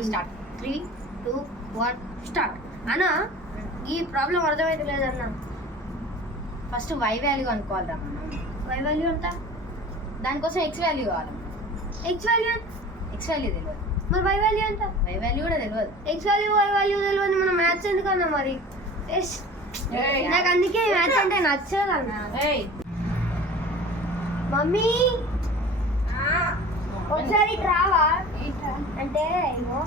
Start three two one start అన్న ఈ problem అర్థమైతే లేదన్న. ఫస్ట్ వై వాల్యూ అనుకోవాలిరా. వై వాల్యూ ఎంత? దానికోసం ఎక్స్ వాల్యూ కావాలి. ఎక్స్ వాల్యూ ఎక్స్ వాల్యూ తెలియదు. మరి వై వాల్యూ ఎంత? వై వాల్యూ కూడా తెలియదు. ఎక్స్ వాల్యూ వై వాల్యూ తెలియదు. మన మ్యాథ్స్ ఎందుకన్నా మరి? నాకు అందుకే మ్యాథ్స్ అంటే నచ్చదు అన్న మమ్మీ. ఒకసారి రావా? అంటే ఇగో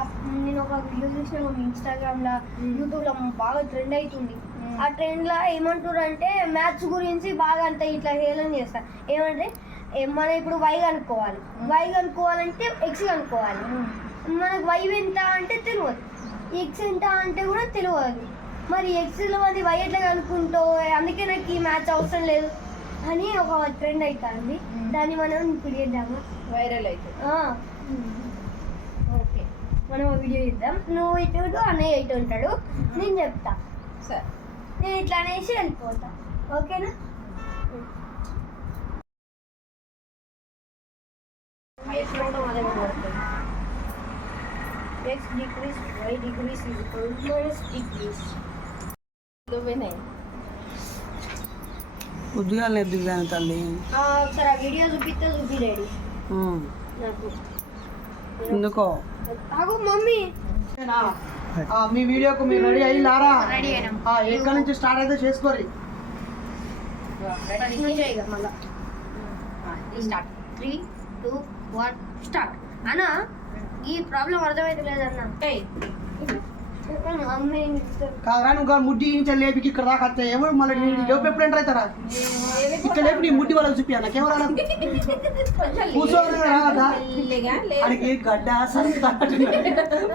అప్- నేను ఒక వీడియో చూసిన ఇన్స్టాగ్రామ్లో. యూట్యూబ్లో బాగా ట్రెండ్ అవుతుంది ఆ ట్రెండ్లో ఏమంటారు అంటే మ్యాథ్స్ గురించి బాగా అంత ఇట్లా హేళన చేస్తారు ఏమంటే మనం ఇప్పుడు వై కనుక్కోవాలి. వై కనుక్కోవాలంటే ఎక్స్ కనుక్కోవాలి. మనకు వై ఎంత అంటే తెలియదు. ఎక్స్ ఎంత అంటే కూడా తెలియదు. మరి ఎక్స్లో అది వై ఎట్లా కనుక్కుంటో అందుకే నాకు ఈ మ్యాథ్స్ అవసరం లేదు అని ఒక ట్రెండ్ అవుతుంది దాన్ని మనం ఇప్పుడు వైరల్. ఓకే మనం వీడియో ఇద్దాం నువ్వు ఇటు ఇటు, అన్నయ్య ఇటు ఉంటాడు. నేను చెప్తా. సరే. నేను ఇట్లా అనేసి వెళ్ళిపోతా. ఓకేనా? X decrease, Y decrease is equal to minus decrease. ఉద్యోగాలు ఎదుగుదాను తల్లి. ఆ, ఒకసారి ఆ వీడియో చూపిస్తే చూపి రెడీ ఉమ్. నాకు. ఎందుకో? ఆగు మమ్మీ. ఆ, మీ వీడియోకు మీరు రెడీ అయినాం. ఆ, ఎక్కడి నుంచి స్టార్ట్ అయితే చేసుకోరి త్రీ టూ వన్ స్టార్ట్. అన్న ఈ ప్రాబ్లం అర్థమైతే లేదన్న కాదురా నువ్వు ముడ్డి నుంచి లేపికి ఇక్కడ దాకా వస్తే ఎవరు మళ్ళీ లోపు ఎప్పుడు ఎంటర్ అవుతారా ఇక్కడ లేపి నీ ముడ్డి వాళ్ళకి చూపి కూర్చోవాలి గడ్డ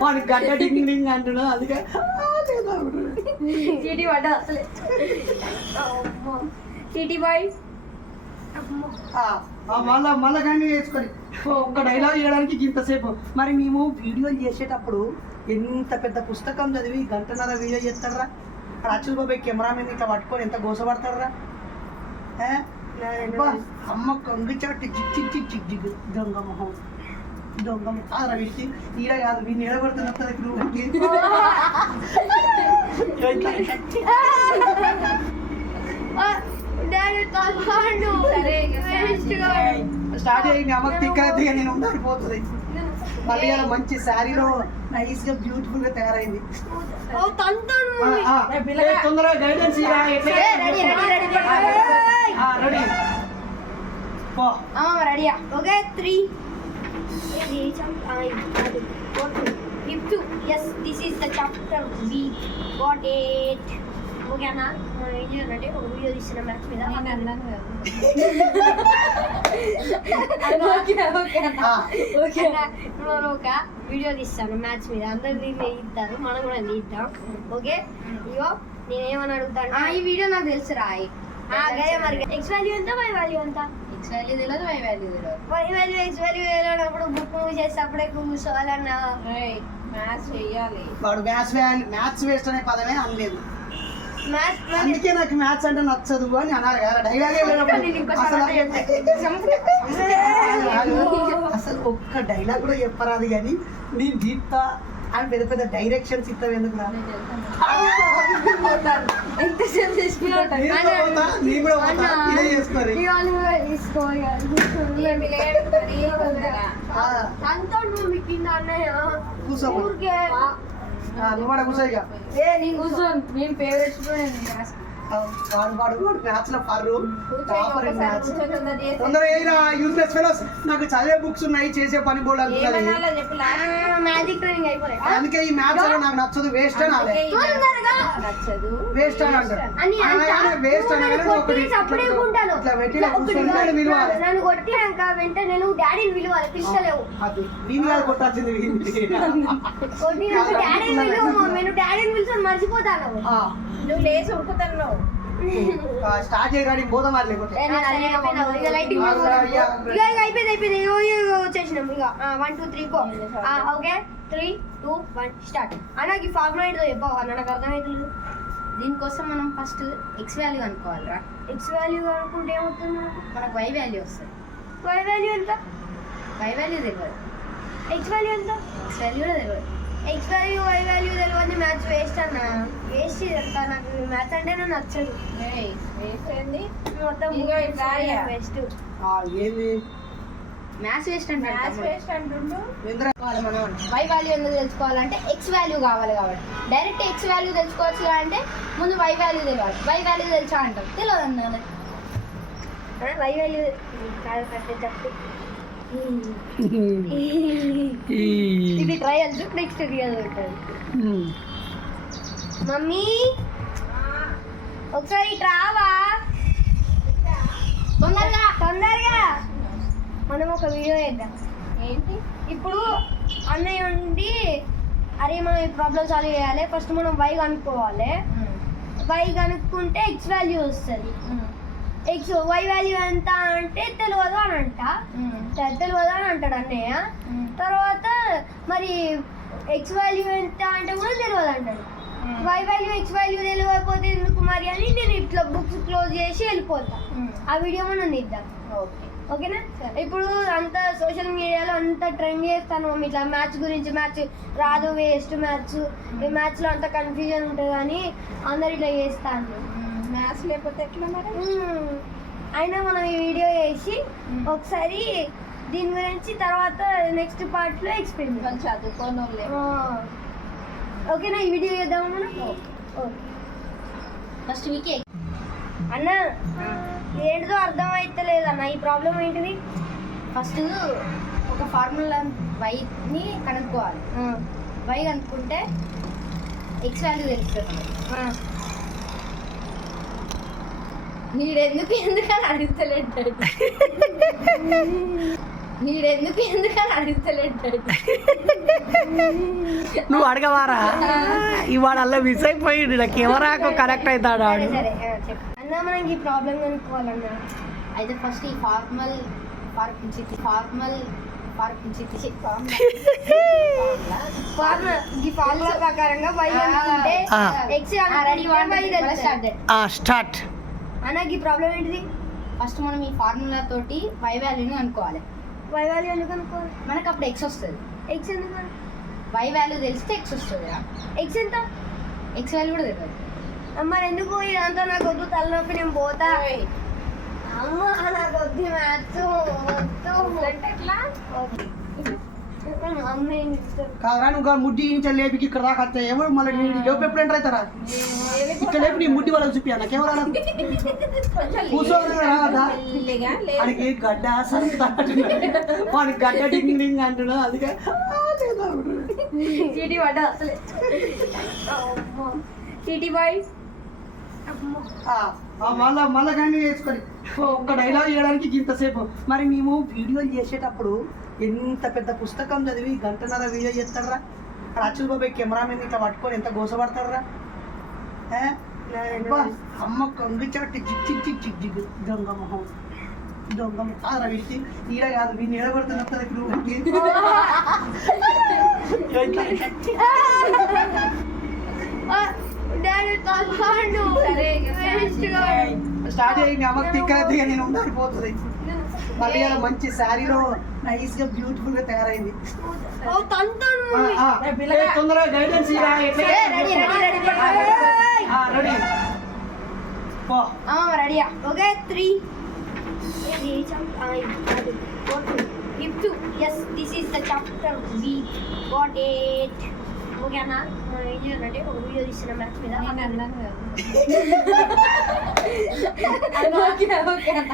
వానికి గడ్డ డింగ్ డింగ్ అందుకే. చీటీ పడ్డా అసలే. చీటీ బాయ్. మళ్ళా మళ్ళా కానీ చేసుకొని. ఒక్క డైలాగ్ చేయడానికి ఇంతసేపు. మరి మేము వీడియోలు చేసేటప్పుడు ఎంత పెద్ద పుస్తకం చదివి గంటన్నర వీడియో చేస్తాడరా? అక్కడ అచ్చుల్ బాబాయ్ కెమెరామెన్ ఇట్లా పట్టుకొని ఎంత గోసపడతాడరా? అమ్మ కొంగు చాటి జిగ్ జిగ్ జిగ్ జిగ్ దొంగ మొహం. దొంగ మొహం వీడికి. ఈడ కాదు వీడిని నిలబడుతున్న స్టార్ట్ మీ అమ్మకి తిక్కది నేను ఉండాలిపోతుంది మళ్ళీ మంచి శారీలో నైస్గా బ్యూటిఫుల్గా తయారైంది. తొందరగా గైడెన్స్ ఇరా ఎట్లా? ఏ, రెడీ రెడీ రెడీ ఆ, రెడీ పో. అమ్మ రెడీయా okay three fifth yes this is the chapter be got it ఓకేనా ఒక వీడియో తీసిన మ్యాథ్స్ మీద మనం ఒక వీడియో తీస్తాను మ్యాథ్స్ మీద అందరు దీన్ని ఇస్తారు మనం కూడా తీద్దాం ఓకే ఇగో నేనేమని అడుగుతాను ఈ వీడియో నాకు తెలుసు రాయి మరి ఎక్స్ వాల్యూ ఎంత వై వాల్యూ ఎంత ఎక్స్ వాల్యూ తెలియదు వై వాల్యూ తెలియదు వై వాల్యూ ఎక్స్ వాల్యూ వెళ్ళినప్పుడు బుక్ మూసేటప్పుడే కూర్చోవాలన్నా మ్యాథ్స్ చెయ్యాలి వాడు మ్యాథ్స్ మ్యాథ్స్ వేస్ట్ అనే పదమే అనలేదు అందుకే నాకు మ్యాథ్స్ అంటే నచ్చదు అని అన్నారు కదా. డైలాగే అసలు ఒక్క డైలాగ్ కూడా చెప్పరాదు కానీ నేను దీప్తా అని పెద్ద పెద్ద డైరెక్షన్స్ ఇస్తావు ఎందుకు కూర్చో నువ్వు కూడా కూర్చో ఇక. ఏ నేను కూర్చోను నేను ఫేవరెట్ స్టూడెంట్ నేను వాడు వాడు వాడు మ్యాథ్స్లో పర్రు. Topper in maths. తొందరగా ఏరా యూస్లెస్ ఫెలోస్ నాకు చదివే బుక్స్ ఉన్నాయి చేసే పని బోర్డు అందుకే ఈ మ్యాథ్స్ అనేది నాకు నచ్చదు వేస్ట్ అని వేస్ట్ అని అంటారు. వేస్ట్ అనగానే ఒకటి. ఇట్లా పెట్టి విలువాలి నన్ను కొట్టినాక నేను డాడీని విలువాలి పిలుస్తలేవు. అది నేను కాదు కొట్టాల్సింది వీడిని. కొట్టినాక డాడీని విలువ నేను డాడీని పిలుచుకొని మర్చిపోతాను. ఆ, నువ్వు లేచి స్టార్ట్ పోదాం లేకపోతే. అయిపోయింది వచ్చేసినాం. ఇక one two three okay three two one start అన్న ఈ ఫార్ములా ఏంటో చెప్పావా అన్న నాకు అర్థమవుతుంది దీనికోసం మనం ఫస్ట్ ఎక్స్ వాల్యూ అనుకోవాలిరా. ఎక్స్ వాల్యూ అనుకుంటే ఏమవుతుంది మనకు? మనకు వై వాల్యూ వస్తుంది. వై వాల్యూ ఎంత? వై వాల్యూ తెలియదు ఎక్స్ వాల్యూ ఎంత? ఎక్స్ వాల్యూ కూడా తెలియదు ఎక్స్ వాల్యూ వై వాల్యూ తెలియని మ్యాథ్స్ వేస్ట్ అన్న. వేస్ట్ ఇదంతా నాకు మ్యాథ్స్ అంటే నాకు నచ్చదు. వేసేయండి. మొత్తం. వేస్ట్. ఆ, ఏంది? మ్యాథ్స్ వేస్ట్ అంటే. వై వాల్యూ ఎందుకు తెలుసుకోవాలంటే ఎక్స్ వాల్యూ కావాలి కాబట్టి. డైరెక్ట్ ఎక్స్ వాల్యూ తెలుసుకోవచ్చు అంటే ముందు వై వాల్యూ తెలియాలి వై వాల్యూ తెలుసా అంటాం. తెలియదు అన్న వై వాల్యూ కాదు తప్పు ఇది ట్రయల్స్ నెక్స్ట్ రియల్ ఉంటుంది మమ్మీ ఒకసారి రావా? తొందరగా. తొందరగా. మనం ఒక వీడియో చేద్దాం. ఏంటి? ఇప్పుడు అన్నయ్య ఉండి అరే మనం ఈ ప్రాబ్లం సాల్వ్ చేయాలి. ఫస్ట్ మనం వై కనుక్కోవాలి. వై కనుక్కుంటే ఎక్స్ వాల్యూ వస్తుంది. ఎక్స్ వై వాల్యూ ఎంత అంటే తెలియదు అని అంట. తె- తెలియదు అని అంటాడు అన్నయ్య. తర్వాత మరి ఎక్స్ వాల్యూ ఎంత అంటే కూడా తెలియదు అంటాడు. వై వాల్యూ ఎక్స్ వాల్యూ తెలియకపోతే ఎందుకు మరి అని నేను ఇట్లా బుక్స్ క్లోజ్ చేసి వెళ్ళిపోతా. ఆ వీడియో మనం తీద్దాం ఓకే ఓకేనా? ఇప్పుడు అంతా సోషల్ మీడియాలో అంతా ట్రెండ్ చేస్తాను. మమ్మీ ఇట్లా మ్యాచ్ గురించి మ్యాచ్ రాదు వేస్ట్ మ్యాచ్ ఈ మ్యాచ్లో అంత కన్ఫ్యూజన్ ఉంటుంది అని అందరు ఇట్లా చేస్తాను మ్యాథ్స్ లేకపోతే ఎట్లా మరి. అయినా మనం ఈ వీడియో చేసి ఒకసారి దీని గురించి తర్వాత నెక్స్ట్ పార్ట్లో ఎక్స్ప్లెయిన్ కొంచెం చదువుకోని ఓకేనా ఈ వీడియో చేద్దాం మనం? ఓకే ఫస్ట్ వీకే. అన్న ఏంటిదో అర్థం అవుతలేదు అన్న ఈ ప్రాబ్లం ఏంటిది? ఫస్ట్ ఒక ఫార్ములా వైని కనుక్కోవాలి. వై కనుక్కుంటే ఎక్స్ వాల్యూ తెలుస్తుంది. నీడెందుకు ఎందుకని అడుగుతలేడు నీడెందుకు ఎందుకని అడుగుతలేడు నువ్వు అడగవారా? ఇవాళ అలా మిస్ అయిపోయింది నా కెమెరాకు కనెక్ట్ అవుతాడు ఆడు అన్న మనకి ఈ ప్రాబ్లం కనుక్కోవాలన్నా అయితే ఫస్ట్ ఈ formal formula formal formula formula ఈ ఫార్ములా ప్రకారంగా స్టార్ట్ స్టార్ట్ అన్న ఈ ప్రాబ్లం ఏంటిది? ఫస్ట్ మనం ఈ ఫార్ములా తోటి వై వాల్యూని అనుకోవాలి. వై వాల్యూ ఎందుకు అనుకోవాలి మనకు అప్పుడు ఎక్స్ వస్తుంది. ఎక్స్ ఎందుకు వై వాల్యూ తెలిస్తే ఎక్స్ వస్తుంది ఎక్స్ ఎంత? ఎక్స్ వాల్యూ కూడా తెలియదు. మరి ఎందుకు ఇదంతా నాకు వద్దు? తలనొప్పి నేను పోతా. అమ్మ నాకు వద్దు మ్యాథ్స్ వద్దు. అంటే ఎట్లా? కాదురా నువ్వు ముడ్డి ఇంచ లేపికి ఇక్కడ దాకా వస్తే ఎవరు మళ్ళీ ఎప్పుడు ఎంటర్ అవుతారా? ఇక్కడ లేపి నీ ముడ్డి వాళ్ళకి చూపియా నాకు కెమెరా కూర్చోవాలి రాదా వాడికి గడ్డ వాడికి గడ్డ డింగ్ డింగ్ అంటున్నా అందుకే. చీటీ పడ్డా అసలే. చీటీ బాయ్. మళ్ళా మళ్ళా కానీ వేసుకొని ఒక్క డైలాగ్ చేయడానికి ఇంతసేపు. మరి మేము వీడియోలు చేసేటప్పుడు ఎంత పెద్ద పుస్తకం చదివి గంటన్నర వీడియో చేస్తాడరా? అచ్చుల్ బాబాయ్ కెమెరామెన్ ఇట్లా పట్టుకొని ఎంత గోసపడతాడరా? అమ్మ కంగిచాటి జిగ్ జిగ్ జిగ్ జిగ్ జిగ్ దొంగ మొహం. దొంగ మొహం రవికి ఈడ కాదు వీడిని నిలబడుతున్నా స్టార్ట్ అయ్యింది అమ్మకి తిక్కరద్దిగా నేను ఉండాలిపోతుంది మళ్ళీ మంచి శారీలో నైస్గా బ్యూటిఫుల్గా తయారైంది తొందరగా గైడెన్స్ ఇరా ఎట్లా రెడీ రెడీ రెడీ ఆ, రెడీ పో రెడీయా okay three gift yes this is the chapter we got it okay అన్న మనం ఏం చేయాలంటే ఒక వీడియో తీసిన మ్యాచ్ మీద నేను అన్నాను కదా.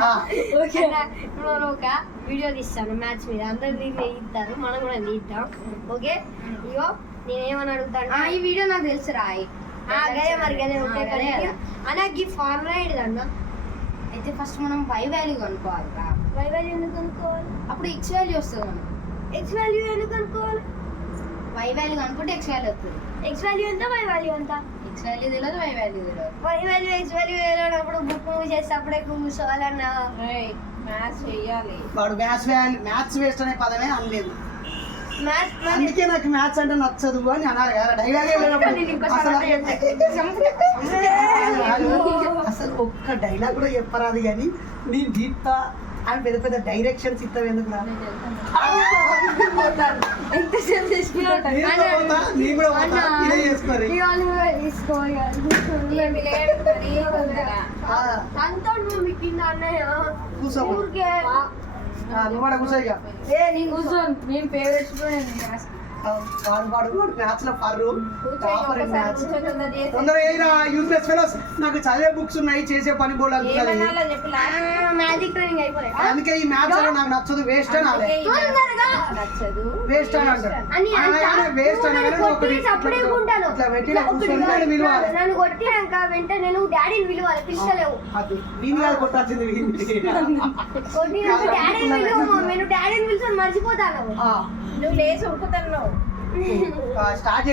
ఆ, ఓకే మనం ఒక వీడియో తీస్తాను మ్యాచ్ మీద అందరు దీన్ని ఇస్తారు మనం కూడా తీద్దాం ఓకే ఇగో నేనేమని అడుగుతాను ఈ వీడియో నాకు తెలుసు రాయి గదే మరి గదే. అన్న ఈ ఫార్ములా ఏంటిది అన్న? అయితే ఫస్ట్ మనం వై వాల్యూ కనుక్కోవాలి. వై వాల్యూ ఎందుకు అనుకోవాలి అప్పుడు ఎక్స్ వాల్యూ వస్తుంది మనకు. ఎక్స్ వాల్యూ ఎందుకు అనుకోవాలి వై వాల్యూ కనుక్కుంటే ఎక్స్ వాల్యూ వస్తుంది. ఎక్స్ వాల్యూ ఎంత వై వాల్యూ ఎంత? ఎక్స్ వాల్యూ తెలియదు వై వాల్యూ తెలియదు. వై వాల్యూ ఎక్స్ వాల్యూ వెళ్ళినప్పుడు బుక్ చేసేటప్పుడే కూర్చోవాలన్న? ఏయ్, మ్యాథ్స్ చెయ్యాలి. వాడు మ్యాథ్స్ మ్యాథ్స్ వేస్ట్ అనే పదమే అనలేదు. అందుకే నాకు మ్యాథ్స్ అంటే నచ్చదు అని అన్నారు కదా డైలాగ్ అసలు ఒక్క డైలాగ్ కూడా చెప్పరాదు కానీ నేను దీప్తా అని పెద్ద పెద్ద డైరెక్షన్స్ ఇస్తావు ఎందుకు కూర్చో కూడా ఏ నేను నేను ఫేవరెట్ స్టూడెంట్ ఆ, వాడు వాడు వాడు మ్యాథ్స్. లో పర్రు తొందరగా ఫెలోస్ నాకు చదివే బుక్స్ ఉన్నాయి చేసే పని బోర్డు అందుకే ఈ మ్యాథ్స్లో నాకు నచ్చదు వేస్ట్ అని నచ్చదు. వేస్ట్ అని అంటారు వేస్ట్ ఇట్లా పెట్టి నన్ను నన్ను కొట్టినాక వెంటనే నేను డాడీని అది కాదు కొట్టాల్సింది వీడిని. కొట్టినాక డాడీని నువ్వు డాడీని మర్చిపోతాను. ఆ, నువ్వు లేచి ఉరుకుతున్నావు. ఆ, స్టార్ట్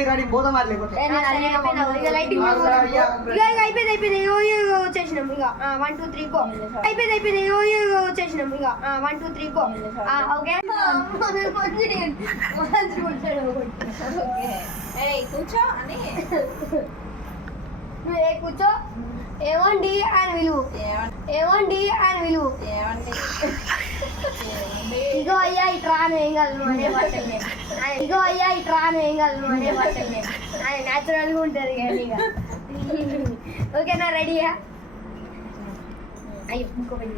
మరి అయిపోయింది అయిపోయింది. వచ్చేసినాం ఇక వన్ టూ త్రీ గో అయిపోయింది అయిపోయింది. వచ్చేసినాం ఇక one two three go okay. Okay ఏయ్ కూర్చో అని నువ్వే కూర్చో. ఏమండి అని విలువు ఏమండి? అని విలువు ఏమండి? ఇగో అయ్యా ఇటు రాను ఏం కాదు అనే ఆయన, ఇగో అయ్యా ఇటు రాను ఏం కాదు అనే భాషలే ఆయన న్యాచురల్గా ఉంటుంది కానీ ఇక ఓకేనా రెడీయా అయ్యో ఇంకో పని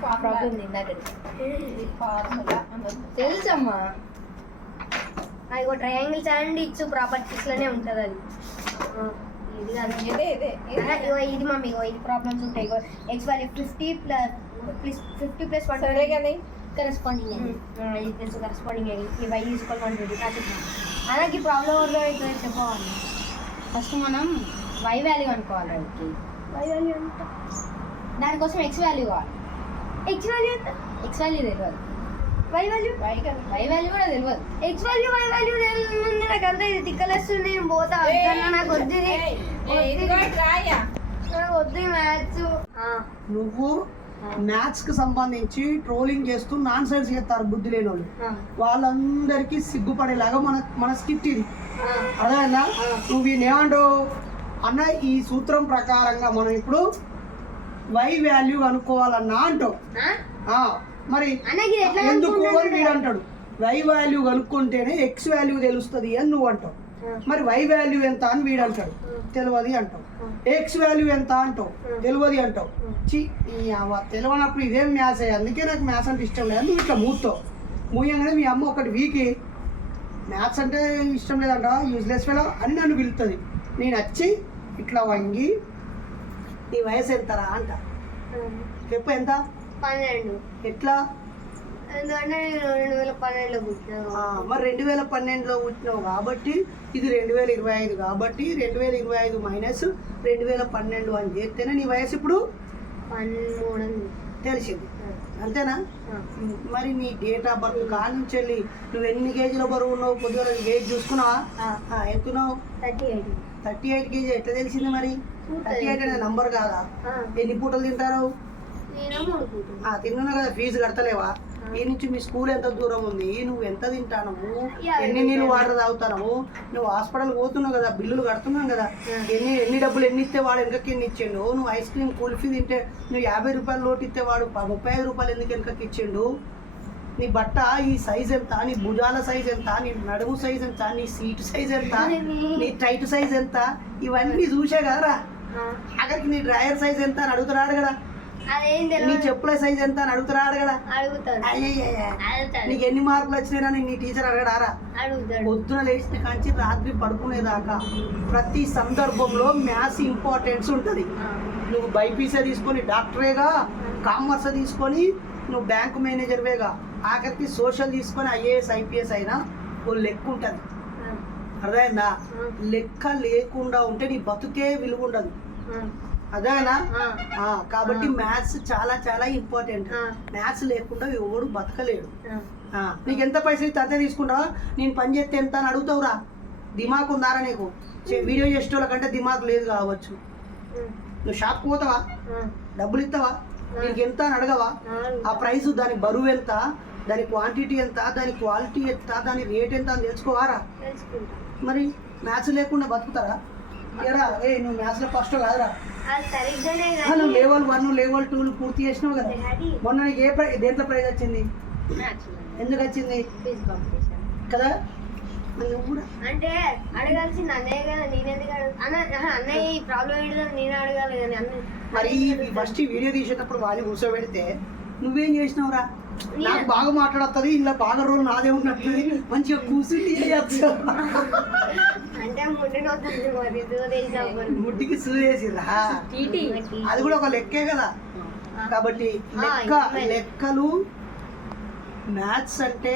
ప్రాబ్లం తెలుసమ్మా. అయ్యో ట్రయాంగిల్స్ అండ్ ఇచ్చు ప్రాపర్టీస్లోనే ఉంటుంది అది. ఇది కాదు. ఇదే మమ్మీ ఇది ప్రాబ్లమ్స్ ఉంటాయి. X value fifty plus fifty plus one సరే కానీ కరెస్పాండింగ్ ఇది తెలుసు కరెస్పాండింగ్ ఈ వై ఈక్వల్ వన్ ట్వంటీ అలాగే ప్రాబ్లం ఎవరిలో అవుతుందో చెప్పవాలి ఫస్ట్ మనం వై వాల్యూ అనుకోవాలి. దానికి వై వాల్యూ ఎంత? దానికోసం ఎక్స్ వాల్యూ కావాలి. ఎక్స్ వాల్యూ ఎంత? ఎక్స్ వాల్యూ తెలియదు. వై వాల్యూ వై వాల్యూ కూడా తెలియదు. ఎక్స్ వాల్యూ వై వాల్యూ తెలియదు. నాకు అంతా ఇది తిక్కలేస్తుంది నేను పోతా. నాకు వద్దు నాకు వద్దు మ్యాథ్స్. నువ్వు మ్యాథ్స్కి సంబంధించి ట్రోలింగ్ చేస్తూ నాన్ సైన్స్ చేస్తారు బుద్ధి లేని వాళ్ళు వాళ్ళందరికీ సిగ్గుపడేలాగా మన మన స్కిట్ ఇది. అదేనా నువ్వు ఏమంటావు? అన్న ఈ సూత్రం ప్రకారంగా మనం ఇప్పుడు వై వాల్యూ కనుక్కోవాలన్నా అంటావు. మరి ఎందుకు అని కనుక్కుంటాను వీడు అంటాడు వై వాల్యూ కనుక్కుంటేనే ఎక్స్ వాల్యూ తెలుస్తుంది అని నువ్వు అంటావు. మరి వై వాల్యూ ఎంత అని వీడు అంటాడు. తెలియదు అంటావు. ఎక్స్ వాల్యూ ఎంత అంటావు. తెలియదు అంటావు. చి తెలియనప్పుడు ఇదేం మ్యాథ్స్ అందుకే నాకు మ్యాథ్స్ అంటే ఇష్టం లేదు. నువ్వు ఇట్లా మూతావు మూయంగానే మీ అమ్మ ఒకటి వీకి మ్యాథ్స్ అంటే ఇష్టం లేదంట? యూజ్లెస్ ఫెలో అని నన్ను పిలుస్తుంది నేను వచ్చి ఇట్లా వంగి నీ వయసు ఎంతరా? అంట. చెప్పు ఎంత? పన్నెండు. ఎట్లా? మరి రెండు వేల పన్నెండులో పుట్టినావు కాబట్టి ఇది రెండు వేల ఇరవై ఐదు కాబట్టి రెండు వేల ఇరవై ఐదు మైనస్ రెండు వేల పన్నెండు అని చేస్తేనే నీ వయసు ఇప్పుడు. తెలిసింది. అంతేనా. మరి నీ డేట్ ఆఫ్ బర్త్ కాడి నుంచి వెళ్ళి నువ్వు ఎన్ని కేజీల బరువు ఉన్నావు? కొద్దిగా వెయిట్ చూసుకున్నావా? ఎంతున్నావు thirty eight. Thirty eight KG ఎట్లా తెలిసింది మరి? థర్టీ ఎయిట్ అనే నంబర్ కాదా? ఎన్ని పూటలు తింటారు? తిన్నా కదా ఫీజు కడతలేవా? ఈ నుంచి మీ స్కూల్ ఎంత దూరం ఉంది? నువ్వు ఎంత తింటానవు ఎన్ని నీళ్ళు వాటర్ తాగుతానవు నువ్వు హాస్పిటల్ పోతున్నావు కదా బిల్లులు కడుతున్నావు కదా. ఎన్ని ఎన్ని డబ్బులు ఎన్ని ఇస్తే వాడు వెనకకి ఎన్ని ఇచ్చిండు? నువ్వు ఐస్ క్రీమ్ కుల్ఫీ తింటే నువ్వు యాభై రూపాయలు లోటు ఇస్తే వాడు ముప్పై ఐదు రూపాయలు ఎందుకు వెనకకి ఇచ్చిండు? నీ బట్ట ఈ సైజ్ ఎంత? నీ భుజాల సైజ్ ఎంత? నీ నడుము సైజ్ ఎంత? నీ సీట్ సైజ్ ఎంత? నీ టైట్ సైజ్ ఎంత? ఇవన్నీ చూసే కదరా ఆఖరికి నీ డ్రైయర్ సైజ్ ఎంత అని అడుగుతున్నాడు కదా. నీ చెప్పుల సైజ్ ఎంత అని అయ్యయ్యయ్య. అడుగుతాడు. నీకు ఎన్ని మార్కులు వచ్చినాయని నీ టీచర్ అడగడారా పొద్దున లేచిన కాంచి రాత్రి పడుకునేదాకా ప్రతి సందర్భంలో మ్యాథ్స్ ఇంపార్టెన్స్ ఉంటుంది నువ్వు బైపీసీ తీసుకొని డాక్టరేగా కామర్స్ తీసుకొని నువ్వు బ్యాంకు మేనేజర్వేగా ఆఖరికి సోషల్ తీసుకొని ఐఏఎస్ ఐపీఎస్ అయినా ఓ లెక్క ఉంటుంది ఆ, లెక్క లేకుండా ఉంటే నీ బతుకే విలువ ఉండదు అదేనా? కాబట్టి మ్యాథ్స్ చాలా చాలా ఇంపార్టెంట్. మ్యాథ్స్ లేకుండా ఎవడు బతకలేడు. నీకు ఎంత పైసలు అంతే తీసుకుంటావా? నేను పని చేస్తే ఎంత అని అడుగుతావురా. దిమాక్ ఉందారా నీకు? వీడియో చేసేటోళ్ళ కంటే దిమాక్ లేదు కావచ్చు. నువ్వు షాప్కి పోతావా? డబ్బులు ఇస్తావా? నీకు ఎంత అని అడగవా? ఆ, ప్రైస్ దాని బరువు ఎంత? దాని క్వాంటిటీ ఎంత? దాని క్వాలిటీ ఎంత? దాని రేట్ ఎంత అని తెలుసుకోవారా? మరి మ్యాథ్స్ లేకుండా బతుకుతారా? ఎరా ఏ నువ్వు మ్యాథ్స్లో ఫస్ట్ కాదురా. నువ్వు లెవెల్ వన్ లెవెల్ టూ పూర్తి చేసినావు కదా? మొన్న నీకు ఏ ప్రైజ్ దేంట్లో ప్రైజ్ వచ్చింది? ఎందుకు వచ్చింది? కదా? అంటే అడగాల్సింది అన్నయ్య కదా అన్న ఆహా, అన్నయ్య ఈ ప్రాబ్లం ఏంటిదని నేను అడగాలి కానీ అన్న మరి ఫస్ట్ వీడియో తీసేటప్పుడు వాళ్ళు కూర్చోబెడితే నువ్వేం చేసినావురా? నాకు బాగా మాట్లాడుతుంది ఇలా బాగా రోజు నాదే ఉన్నట్టు మంచిగా కూర్చుండి ముట్టికి సూదేసిరా టీటీ అది కూడా ఒక లెక్కే కదా. కాబట్టి లెక్క లెక్కలు మ్యాథ్స్ అంటే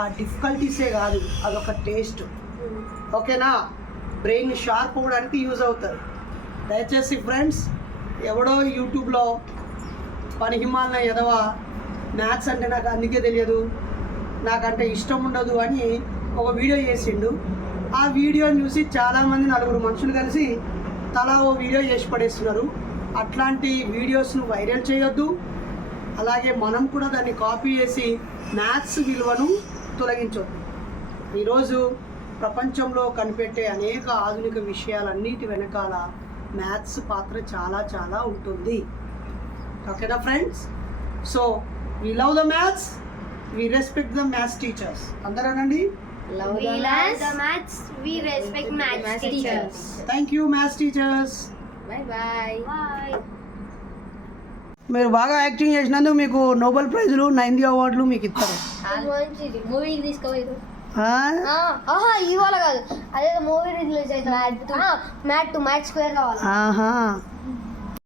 ఆ డిఫికల్టీసే కాదు అదొక టేస్ట్. ఓకేనా? బ్రెయిన్ షార్ప్ అవ్వడానికి యూజ్ అవుతుంది దయచేసి ఫ్రెండ్స్ ఎవడో యూట్యూబ్లో పని హిమాలయ ఎదవ మ్యాథ్స్ అంటే నాకు అందుకే తెలియదు నాకంటే ఇష్టం ఉండదు అని ఒక వీడియో చేసిండు. ఆ వీడియోని చూసి చాలామంది నలుగురు మనుషులు కలిసి తలా ఓ వీడియో చేసి పడేస్తున్నారు. అట్లాంటి వీడియోస్ను వైరల్ చేయొద్దు. అలాగే మనం కూడా దాన్ని కాపీ చేసి మ్యాథ్స్ విలువను తొలగించొద్దు. ఈరోజు ప్రపంచంలో కనిపెట్టే అనేక ఆధునిక విషయాలన్నిటి వెనకాల మ్యాథ్స్ పాత్ర చాలా చాలా ఉంటుంది. ఓకేనా friends? So we love the maths we respect the maths teachers అందరేనండి? Love We love the maths. We respect maths teachers. Thank you maths teachers bye bye Bye. మీరు బాగా యాక్టింగ్ చేసినందుకు మీకు నోబెల్ ప్రైజులు నైన్ది అవార్డులు మీకు ఇస్తారు మంచిది మూవీకి తీసుకోలేదు ఆ? ఆహా ఇవాళ కాదు అదే మూవీ రిలీజ్ అవుతుంది మ్యాట్ టు మ్యాట్ స్క్వేర్ కావాలి ఆహా